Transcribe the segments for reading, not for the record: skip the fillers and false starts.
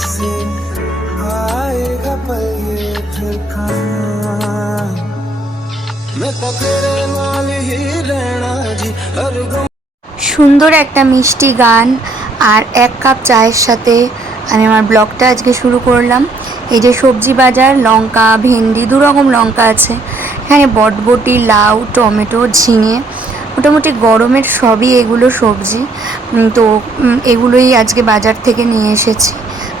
से आएगा पल ये फिर कहाँ मैं तो तेरे नाल ही रहना जी हर गम। সুন্দর একটা মিষ্টি গান আর এক কাপ চায়ের সাথে আমি আমার ব্লগটা আজকে শুরু করলাম। এই যে সবজি বাজার, লঙ্কা, ভেন্ডি, দু রকম লঙ্কা আছে এখানে, বটবটি, লাউ, টমেটো, ঝিঙে, মোটামুটি গরমের সবই এগুলো সবজি। তো এগুলোই আজকে বাজার থেকে নিয়ে এসেছি।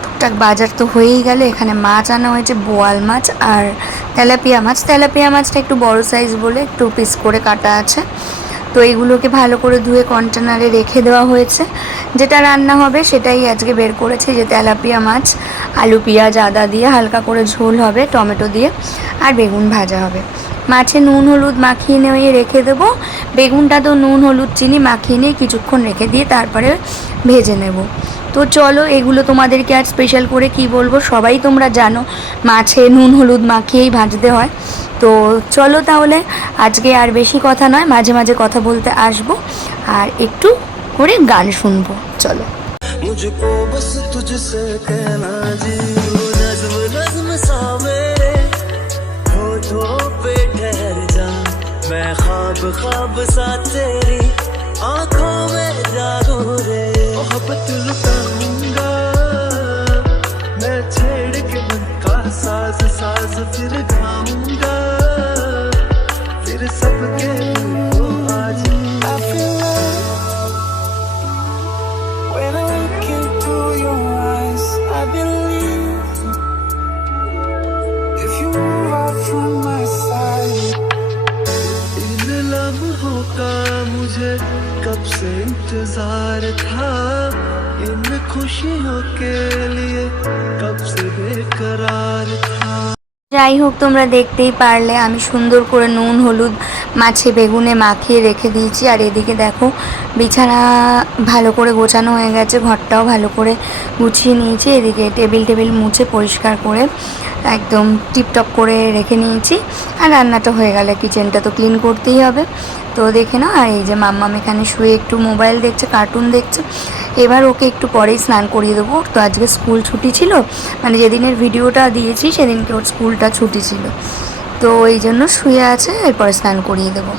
টুকটাক বাজার তো হয়েই গেল। এখানে মাছ আনা হয়েছে, বোয়াল মাছ আর তেলাপিয়া মাছ। তেলাপিয়া মাছটা একটু বড় সাইজ বলে একটু পিস করে কাটা আছে। তো এগুলোকে ভালো করে ধুয়ে কন্টেনারে রেখে দেওয়া হয়েছে। যেটা রান্না হবে সেটাই আজকে বের করেছে, যে তেলাপিয়া মাছ, আলু পেঁয়াজ আদা দিয়ে হালকা করে ঝোল হবে, টমেটো দিয়ে, আর বেগুন ভাজা হবে। মাছে নুন হলুদ মাখিয়ে নিয়ে রেখে দেবো। বেগুনটা তো নুন হলুদ চিনি মাখিয়ে নিয়ে কিছুক্ষণ রেখে দিয়ে তারপরে ভেজে নেব। তো চলো, এগুলো তোমাদেরকে আর স্পেশাল করে কি বলবো, সবাই তোমরা জানো মাছে নুন হলুদ মাখিয়েই ভাজতে হয়। তো চলো তাহলে, আজকে আর বেশি কথা নয়, মাঝে মাঝে কথা বলতে আসবো আর একটু করে গান শুনবো। চলো। मुझको बस तुझसे कहना जी वो नज्म नज्म सा मेरे होठों पे ठहर जा मैं ख्वाब ख्वाब सा तेरी आंखों में जागो रे मोहब्बत लुटाऊंगा मैं छेड़ के मन का साज साज फिर गाऊंगा फिर सबके दिल को आज I feel love when I look into your eyes I believe if you move out from my side इन लम्हों का मुझे कब से इंतजार था इन खुशियों के लिए कब से बेकरार था। যাই হোক, তোমরা দেখতেই পারলে আমি সুন্দর করে নুন হলুদ মাছে বেগুনে মাখিয়ে রেখে দিয়েছি। আর এদিকে দেখো বিছানা ভালো করে গোছানো হয়ে গেছে, ঘরটাও ভালো করে গুছিয়ে নিয়েছি। এদিকে টেবিল মুছে পরিষ্কার করে একদম টিপটপ করে রেখে নিয়েছি। আর রান্নাটা হয়ে গেলে কিচেনটা তো ক্লিন করতেই হবে। তো দেখে নাও। আর এই যে মাম্মাম এখানে শুয়ে একটু মোবাইল দেখছে, কার্টুন দেখছে। এবার ওকে একটু পরেই স্নান করিয়ে দেবো। তো আজকে স্কুল ছুটি ছিল, মানে যেদিনের ভিডিওটা দিয়েছি সেদিনকে ওর স্কুলটা ছুটি ছিল, তো এই জন্য শুয়ে আছে। এরপরে স্নান করিয়ে দেবো।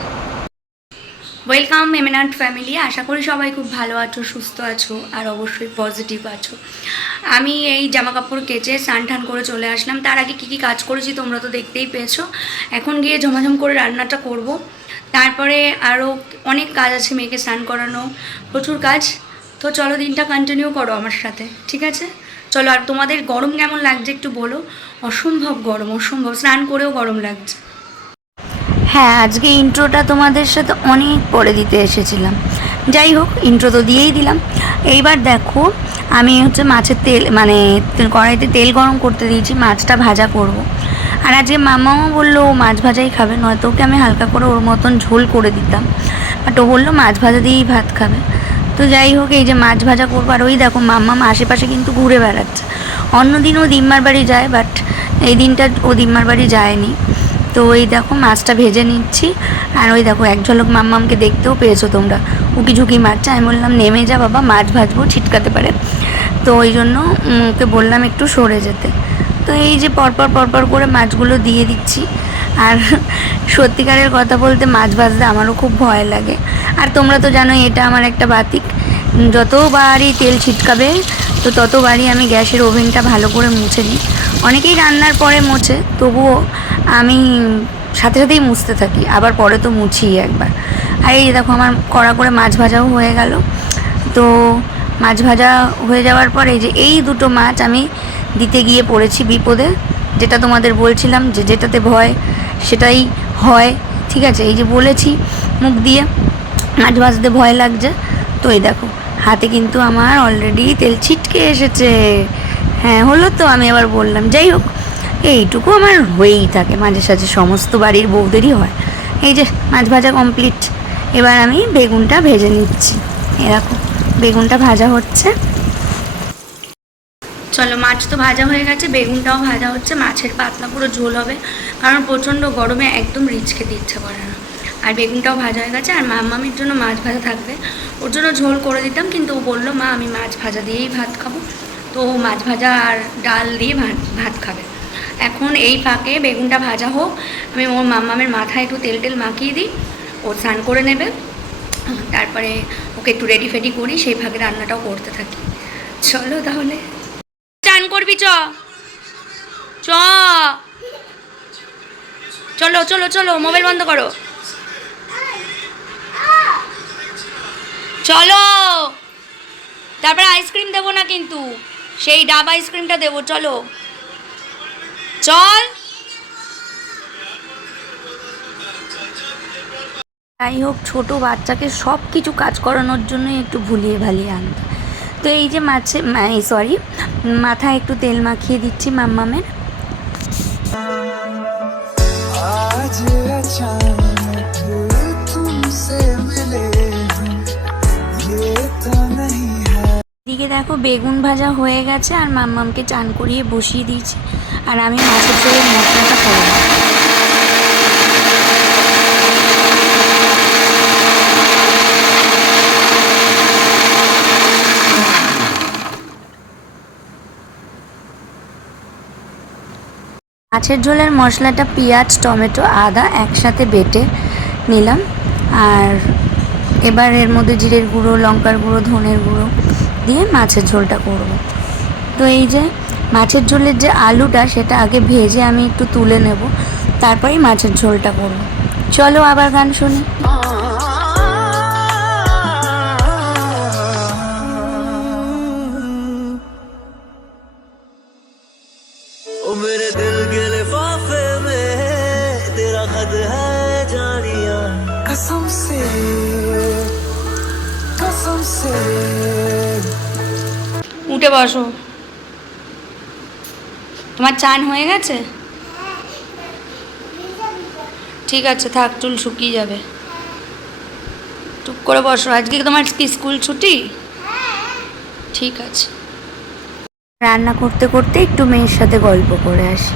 Welcome eminent family. আশা করি সবাই খুব ভালো আছো, সুস্থ আছো, আর অবশ্যই পজিটিভ আছো। আমি এই জামা কাপড় কেচে স্নান টান করে চলে আসলাম। তার আগে কী কী কাজ করেছি তোমরা তো দেখতেই পেয়েছো। এখন গিয়ে ঝমাঝম করে রান্নাটা করব। তারপরে আরও অনেক কাজ আছে, মেয়েকে স্নান করানো, প্রচুর কাজ। তো চলো, দিনটা কন্টিনিউ করো আমার সাথে, ঠিক আছে? চলো। আর তোমাদের গরম কেমন লাগছে একটু বলো। অসম্ভব গরম, অসম্ভব, স্নান করেও গরম লাগছে। হ্যাঁ, আজকে ইন্ট্রোটা তোমাদের সাথে অনেক পরে দিতে এসেছিলাম। যাই হোক, ইন্ট্রো তো দিয়েই দিলাম। এইবার দেখো, আমি হচ্ছে মাছের তেল, মানে কড়াইতে তেল গরম করতে দিয়েছি, মাছটা ভাজা করব। আর আজকে মামাও বললো ও মাছ ভাজাই খাবে, নয়তো ওকে আমি হালকা করে ওর মতন ঝোল করে দিতাম, বাট ও বললো মাছ ভাজা দিয়েই ভাত খাবে। তো যাই হোক, এই যে মাছ ভাজা করবো। আর ওই দেখো মাম্মাম আশেপাশে কিন্তু ঘুরে বেড়াচ্ছে। অন্যদিন ও দিম্মার বাড়ি যায়, বাট এই দিনটা ও দিম্মার বাড়ি যায়নি। তো ওই দেখো মাছটা ভেজে নিচ্ছি। আর ওই দেখো এক ঝলক মাম্মামকে দেখতেও পেয়েছো তোমরা, উকি ঝুঁকি মারছে। আমি বললাম নেমে যা বাবা, মাছ ভাজবো, ছিটকাতে পারে। তো ওই জন্য ওকে বললাম একটু সরে যেতে। তো এই যে পরপর করে মাছগুলো দিয়ে দিচ্ছি। আর সত্যিকারের কথা বলতে মাছ ভাজতে আমারও খুব ভয় লাগে। আর তোমরা তো জানো এটা আমার একটা বাতিক, যতবারই তেল ছিটকাবে তো ততবারই আমি গ্যাসের ওভেনটা ভালো করে মুছে নিই। অনেকেই রান্নার পরে মোছে, তবুও আমি সাথে সাথেই মুছতে থাকি, আবার পরে তো মুছি একবার। আর এই দেখো আমার কড়া করে মাছ ভাজাও হয়ে গেল। তো মাছ ভাজা হয়ে যাওয়ার পর এই যে এই দুটো মাছ আমি দিতে গিয়ে পড়েছি বিপদে। যেটা তোমাদের বলছিলাম যে যেটাতে ভয় সেটাই হয়, ঠিক আছে? এই যে বলেছি মুখ দিয়ে মাছ ভাজতে ভয় লাগছে। তো এই দেখো হাতে কিন্তু আমার অলরেডি তেল ছিটকে এসেছে। হ্যাঁ হলো তো, আমি আবার বললাম। যাই হোক, এইটুকু আমার হয়েই থাকে মাঝে সাঝে, সমস্ত বাড়ির বউদেরই হয়। এই যে মাছ ভাজা কমপ্লিট। এবার আমি বেগুনটা ভেজে নিচ্ছি। এরকম বেগুনটা ভাজা হচ্ছে। চলো, মাছ তো ভাজা হয়ে গেছে, বেগুনটাও ভাজা হচ্ছে। মাছের পাতলা পুরো ঝোল হবে, কারণ প্রচণ্ড গরমে একদম রিচ খেতে ইচ্ছা করে না। আর বেগুনটাও ভাজা হয়ে গেছে। আর মাম্মামির জন্য মাছ ভাজা থাকবে, ওর জন্য ঝোল করে দিতাম, কিন্তু ও বললো মা আমি মাছ ভাজা দিয়েই ভাত খাবো। তো মাছ ভাজা আর ডাল দিয়ে ভাত খাবে। এখন এই ফাঁকে বেগুনটা ভাজা হোক, আমি ওর মাম্মামের মাথায় একটু তেল টেল মাখিয়ে দিই, ও স্নান করে নেবে, তারপরে ওকে একটু রেডি ফেডি করি, সেই ফাঁকে রান্নাটাও করতে থাকি। চলো তাহলে স্নান করবি, চ চলো চলো চলো, মোবাইল বন্ধ করো, চলো। তারপরে আইসক্রিম দেবো না কিন্তু, সেই ডাব আইসক্রিমটা দেবো, চলো চল। যাই হোক, ছোটো বাচ্চাকে সব কিছু কাজ করানোর জন্য একটু ভুলিয়ে ভালিয়ে আনতে। তো এই যে মাথায় একটু তেল মাখিয়ে দিচ্ছি মাম্মামের। এদিকে দেখো বেগুন ভাজা হয়ে গেছে আর মাম্মামকে চান করিয়ে বসিয়ে দিয়েছি, আর আমি মাছের ঝোলের মশলাটা করব। মাছের ঝোলের মশলাটা পেঁয়াজ, টমেটো, আদা একসাথে বেটে নিলাম, আর এবার এর মধ্যে জিরের গুঁড়ো, লঙ্কার গুঁড়ো, ধনের গুঁড়ো দিয়ে মাছের ঝোলটা করব। তো এই যে মাছের ঝোলের যে আলুটা, সেটা আগে ভেজে আমি একটু তুলে নেব, তারপরেই মাছের ঝোলটা করব। চলো আবার গান শুনি। ओ मेरे दिल के लिफाफे में तेरा खत है जानिया, कसम से উঠে বসো। তোমার চান হয়ে গেছে? ঠিক আছে, থাক, চুল শুকিয়ে যাবে। চুপ করে বসো। আজকে তোমার কি স্কুল ছুটি? ঠিক আছে। রান্না করতে করতে একটু মেয়ের সাথে গল্প করে আসি,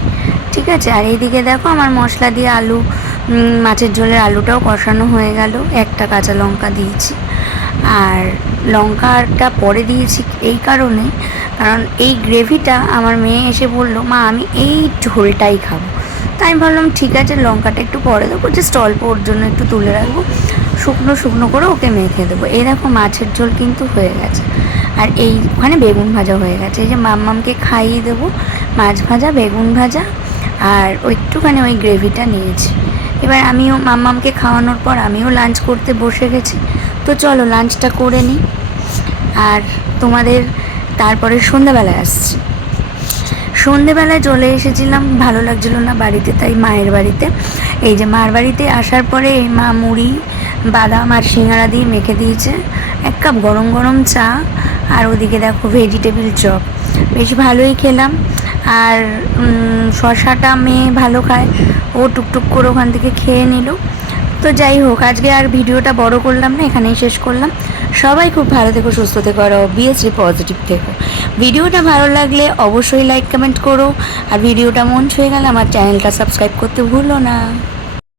ঠিক আছে। আর এইদিকে দেখো আমার মশলা দিয়ে মাছের ঝোলের আলুটাও কষানো হয়ে গেল। একটা কাঁচা লঙ্কা দিয়েছি, আর লঙ্কাটা পরে দিয়েছি এই কারণে, কারণ এই গ্রেভিটা আমার মেয়ে এসে বললো, মা আমি এই ঝোলটাই খাবো। তাই আমি ভাবলাম ঠিক আছে, লঙ্কাটা একটু পরে দেবো, জাস্ট অল্প ওর জন্য একটু তুলে রাখবো, শুকনো শুকনো করে ওকে মেখে দেবো। এই দেখো মাছের ঝোল কিন্তু হয়ে গেছে, আর এইখানে বেগুন ভাজা হয়ে গেছে। এই যে মাম্মামকে খাইয়ে দেবো, মাছ ভাজা, বেগুন ভাজা, আর একটুখানি ওই গ্রেভিটা নিয়েছি। এবার আমিও মাম্মামকে খাওয়ানোর পর আমিও লাঞ্চ করতে বসে গেছি। তো চলো লাঞ্চটা করে নিই, আর তোমাদের তারপরে সন্ধ্যাবেলায় আসছি। সন্ধ্যেবেলায় চলে এসেছিলাম, ভালো লাগছিল না বাড়িতে, তাই মায়ের বাড়িতে। এই যে মার বাড়িতে আসার পরে এই মা মুড়ি, বাদাম আর সিঙ্গাড়া দিয়ে মেখে দিয়েছে, 1 কাপ গরম গরম চা, আর ওদিকে দেখো ভেজিটেবিল চপ। বেশ ভালোই খেলাম। আর শশাটা মেয়ে ভালো খায়, ও টুকটুক করে ওখান থেকে খেয়ে নিল। তো যাই হোক, আজকে আর ভিডিওটা বড় করলাম না, এখানেই শেষ করলাম। সবাই খুব ভালো থেকো, সুস্থ থেকো, আর অবভিয়াসলি পজিটিভ থেকো। ভিডিওটা ভালো লাগলে অবশ্যই লাইক কমেন্ট করো, আর ভিডিওটা মন ছুঁয়ে গেলে আমার চ্যানেলটা সাবস্ক্রাইব করতে ভুলো না।